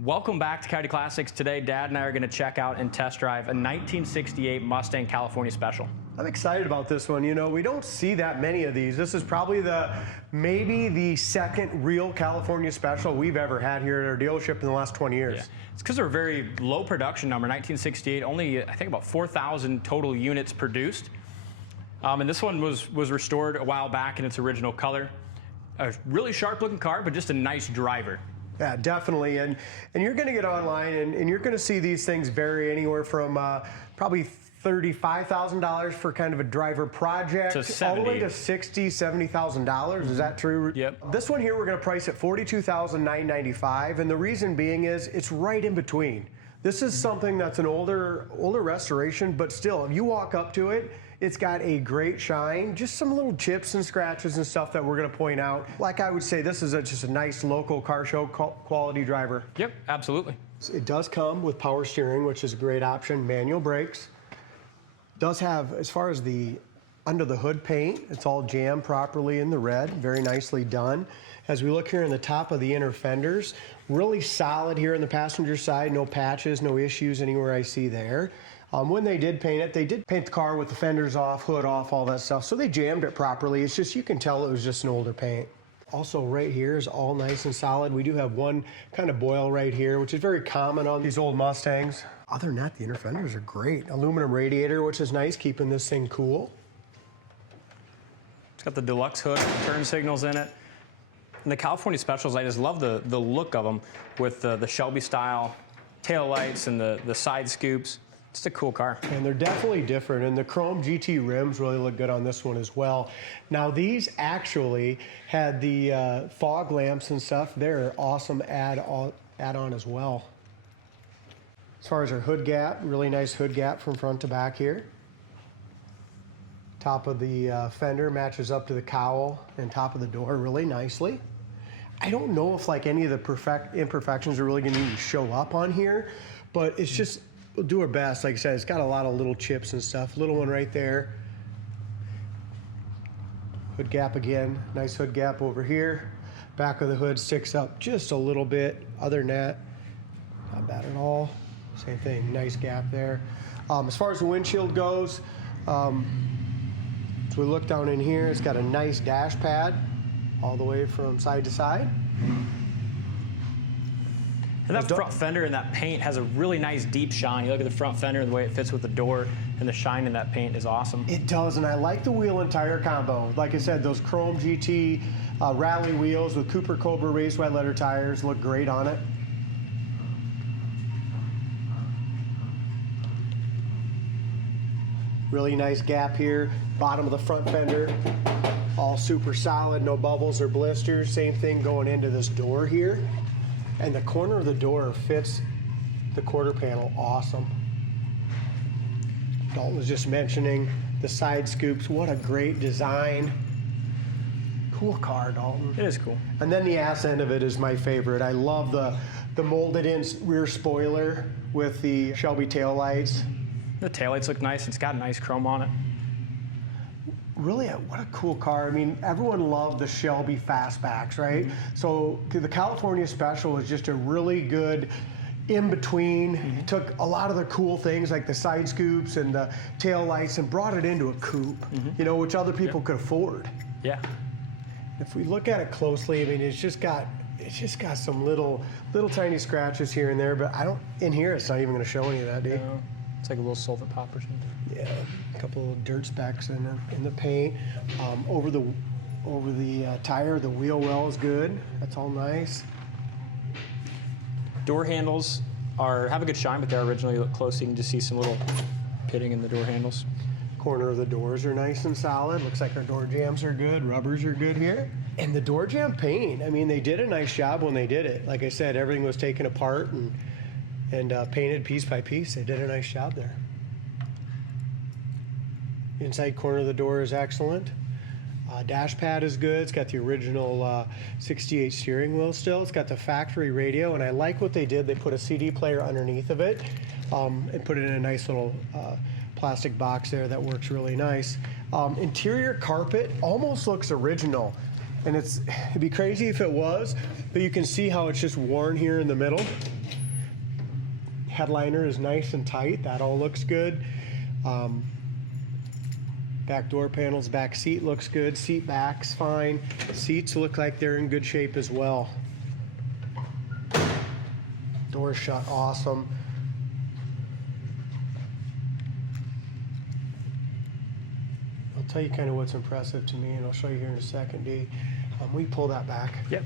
Welcome back to Coyote Classics. Today, Dad and I are going to check out and test drive a 1968 Mustang California Special. I'm excited about this one. You know, we don't see that many of these. This is probably maybe the second real California Special we've ever had here at our dealership in the last 20 years. Yeah. It's because they're a very low production number. 1968, only I think about 4,000 total units produced. And this one was restored a while back in its original color. A really sharp looking car, but just a nice driver. Yeah, definitely. And you're going to get online and you're going to see these things vary anywhere from probably $35,000 for kind of a driver project all the way to $60,000, $70,000. Is that true? Yep. This one here we're going to price at $42,995, and the reason being is it's right in between. This is something that's an older restoration, but still, if you walk up to it, it's got a great shine, just some little chips and scratches and stuff that we're going to point out. Like I would say, this is just a nice local car show quality driver. Yep, absolutely. It does come with power steering, which is a great option, manual brakes. Does have, as far as the under the hood paint, it's all jammed properly in the red, very nicely done. As we look here in the top of the inner fenders, really solid here on the passenger side, no patches, no issues anywhere I see there. When they did paint it, they did paint the car with the fenders off, hood off, all that stuff, so they jammed it properly. It's just, you can tell it was just an older paint. Also right here is all nice and solid. We do have one kind of boil right here, which is very common on these old Mustangs. Other than that, the inner fenders are great. Aluminum radiator, which is nice, keeping this thing cool. It's got the Deluxe Hood, turn signals in it. And the California Specials, I just love the look of them with the Shelby style tail lights and the side scoops. It's a cool car. And they're definitely different, and the chrome GT rims really look good on this one as well. Now these actually had the fog lamps and stuff. They're awesome add-on as well. As far as our hood gap, really nice hood gap from front to back here. Top of the fender matches up to the cowl, and top of the door really nicely. I don't know if like any of the imperfections are really going to even show up on here, but it's just, we'll do our best. Like I said, it's got a lot of little chips and stuff. Little one right there. Hood gap again, nice hood gap over here. Back of the hood sticks up just a little bit. Other than that, not bad at all. Same thing, nice gap there. As far as the windshield goes, as we look down in here, it's got a nice dash pad all the way from side to side. And that front fender and that paint has a really nice deep shine. You look at the front fender and the way it fits with the door, and the shine in that paint is awesome. It does, and I like the wheel and tire combo. Like I said, those chrome GT rally wheels with Cooper Cobra raised white letter tires look great on it. Really nice gap here, bottom of the front fender, all super solid, no bubbles or blisters. Same thing going into this door here. And the corner of the door fits the quarter panel awesome. Dalton was just mentioning the side scoops. What a great design. Cool car, Dalton. It is cool. And then the ass end of it is my favorite. I love the molded in rear spoiler with the Shelby taillights. The taillights look nice. It's got nice chrome on it. Really, what a cool car. I mean, everyone loved the Shelby fastbacks, right? So the California Special was just a really good in-between. Took a lot of the cool things like the side scoops and the tail lights and brought it into a coupe, you know, which other people could afford. Yeah. If we look at it closely, I mean, it's just got some little tiny scratches here and there, but in here, it's not even going to show any of that, do you? No. It's like a little solvent pop or something. Yeah, a couple of dirt specks in the paint. Over the tire, the wheel well is good. That's all nice. Door handles have a good shine, but they're originally, you look close, so you can just see some little pitting in the door handles. Corner of the doors are nice and solid. Looks like our door jambs are good. Rubbers are good here. And the door jamb paint, I mean, they did a nice job when they did it. Like I said, everything was taken apart and painted piece by piece. They did a nice job there. Inside corner of the door is excellent. Dash pad is good. It's got the original 68 steering wheel still. It's got the factory radio, and I like what they did. They put a CD player underneath of it and put it in a nice little plastic box there that works really nice. Interior carpet almost looks original. And it'd be crazy if it was, but you can see how it's just worn here in the middle. headliner is nice and tight. That all looks good. Back door panels, back seat looks good. Seat back's fine. Seats look like they're in good shape as well. Door shut, awesome. I'll tell you kind of what's impressive to me, and I'll show you here in a second, D. We pull that back. Yep.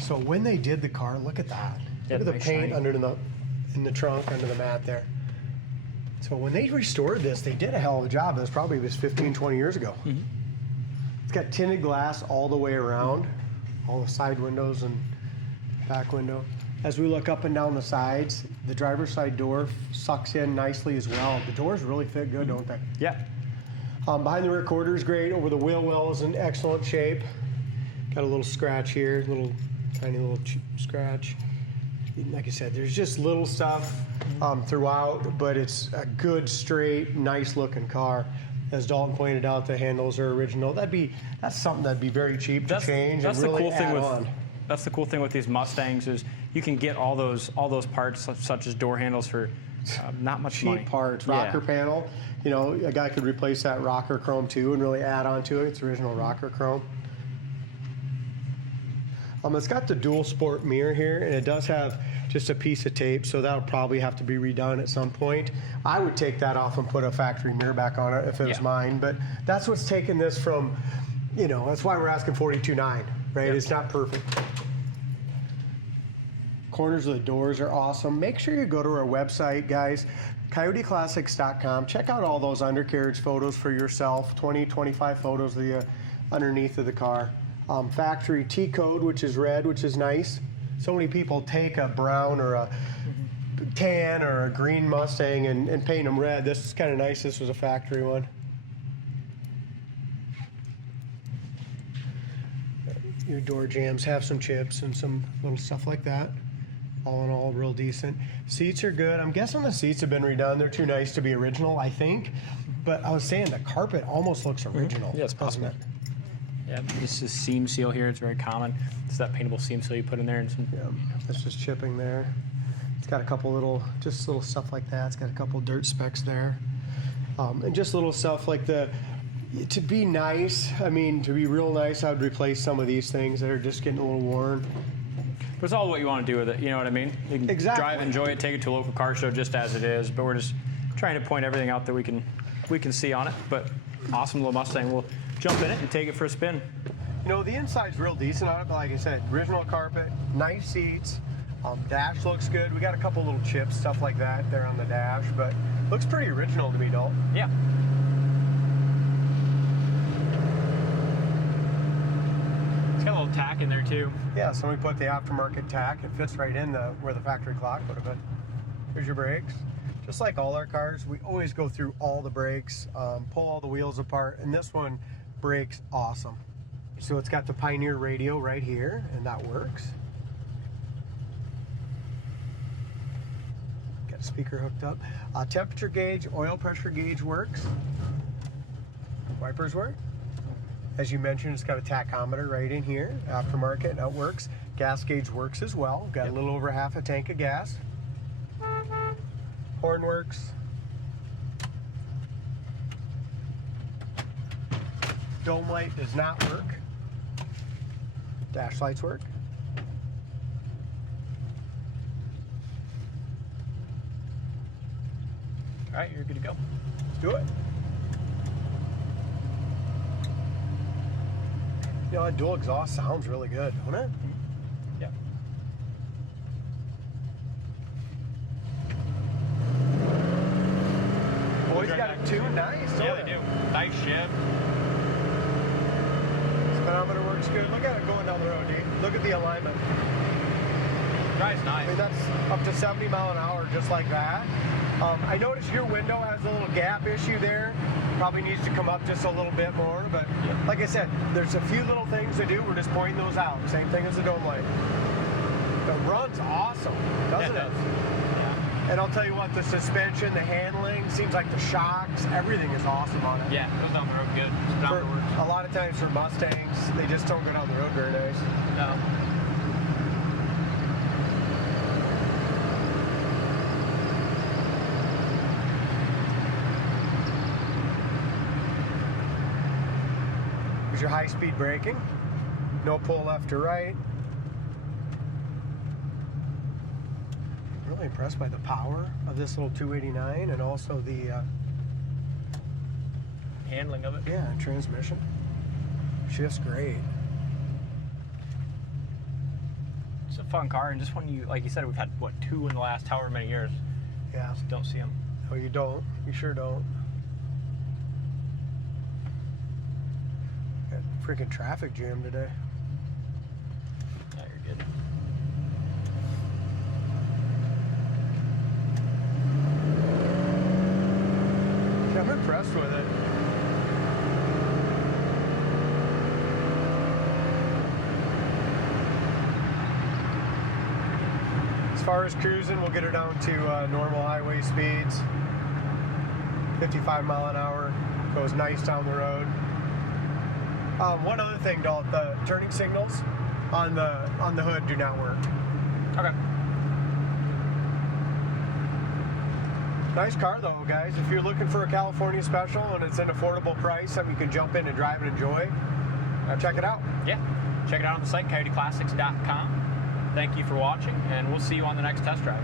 So when they did the car, look at that. Yeah, Look at the nice paint shiny. in the trunk, under the mat there. So when they restored this, they did a hell of a job. It was probably 15, 20 years ago. Mm-hmm. It's got tinted glass all the way around, all the side windows and back window. As we look up and down the sides, the driver's side door sucks in nicely as well. The doors really fit good, don't they? Yeah. Behind the rear quarter is great. Over the wheel well is in excellent shape. Got a little scratch here, tiny little scratch. Like I said, there's just little stuff throughout, but it's a good, straight, nice looking car. As Dalton pointed out, the handles are original. That's something that'd be very cheap to change and really add on. That's the cool thing with these Mustangs is you can get all those parts such as door handles for not much money. Cheap parts, rocker panel. You know, a guy could replace that rocker chrome too and really add on to it. It's original rocker chrome. It's got the dual sport mirror here, and it does have just a piece of tape, so that'll probably have to be redone at some point. I would take that off and put a factory mirror back on it if it was mine, but that's what's taken this from, you know, that's why we're asking $42,900, right? Yep. It's not perfect. Corners of the doors are awesome. Make sure you go to our website, guys, coyoteclassics.com. Check out all those undercarriage photos for yourself, 20, 25 photos of the underneath of the car. Factory T-code, which is red, which is nice. So many people take a brown or a tan or a green Mustang and paint them red. This is kind of nice. This was a factory one. Your door jambs have some chips and some little stuff like that. All in all, real decent. Seats are good. I'm guessing the seats have been redone. They're too nice to be original, I think. But I was saying the carpet almost looks original. Yeah, it's possible. Yeah, this is seam seal here. It's very common. It's that paintable seam seal you put in there. And some, That's just chipping there. It's got a couple just little stuff like that. It's got a couple dirt specks there. And just little stuff like to be nice, I mean, to be real nice, I would replace some of these things that are just getting a little worn. But it's all what you want to do with it, you know what I mean? You can drive, enjoy it, take it to a local car show just as it is, but we're just trying to point everything out that we can see on it. But awesome little Mustang. We'll jump in it and take it for a spin. You know, the inside's real decent on it, but like I said, original carpet, nice seats, dash looks good. We got a couple little chips, stuff like that there on the dash, but looks pretty original to me, Dalton. Yeah. It's got a little tack in there too. Yeah, so we put the aftermarket tack. It fits right in where the factory clock would have been. Here's your brakes. Just like all our cars, we always go through all the brakes, pull all the wheels apart, and this one brakes awesome. So it's got the Pioneer radio right here, and that works. Got a speaker hooked up. Temperature gauge, oil pressure gauge works. Wipers work. As you mentioned, it's got a tachometer right in here, aftermarket, that works. Gas gauge works as well. Got a little over half a tank of gas. Horn works. Dome light does not work. Dash lights work. All right, you're good to go. Let's do it. You know, that dual exhaust sounds really good, don't it? Yeah. Boys got it tuned nice. Yeah, they do. Nice shift. Speedometer works good. Look at it going down the road, dude. Look at the alignment. Drives nice. I mean, that's up to 70 mile an hour just like that. I noticed your window has a little gap issue there. Probably needs to come up just a little bit more, but like I said, there's a few little things to do. We're just pointing those out. Same thing as the dome light. The run's awesome, doesn't it? Yeah. And I'll tell you what, the suspension, the handling, seems like the shocks, everything is awesome on it. Yeah, it goes down the road good. A lot of times for Mustangs, they just don't go down the road very nice. No. There's your high-speed braking. No pull left or right. Really impressed by the power of this little 289 and also the Handling of it. yeah, transmission. Shift's great. It's a fun car, and just when you, like you said, we've had, what, 2 in the last however many years. Yeah. Just don't see them. Oh, you don't? You sure don't. Got freaking traffic jam today. Yeah, you're good. Yeah, I'm impressed with it. As far as cruising, we'll get her down to normal highway speeds. 55 mile an hour, goes nice down the road. One other thing, Dalt, the turning signals on the hood do not work. Okay. Nice car though, guys. If you're looking for a California special and it's an affordable price, something you can jump in and drive and enjoy, check it out. Yeah. Check it out on the site, coyoteclassics.com. Thank you for watching, and we'll see you on the next test drive.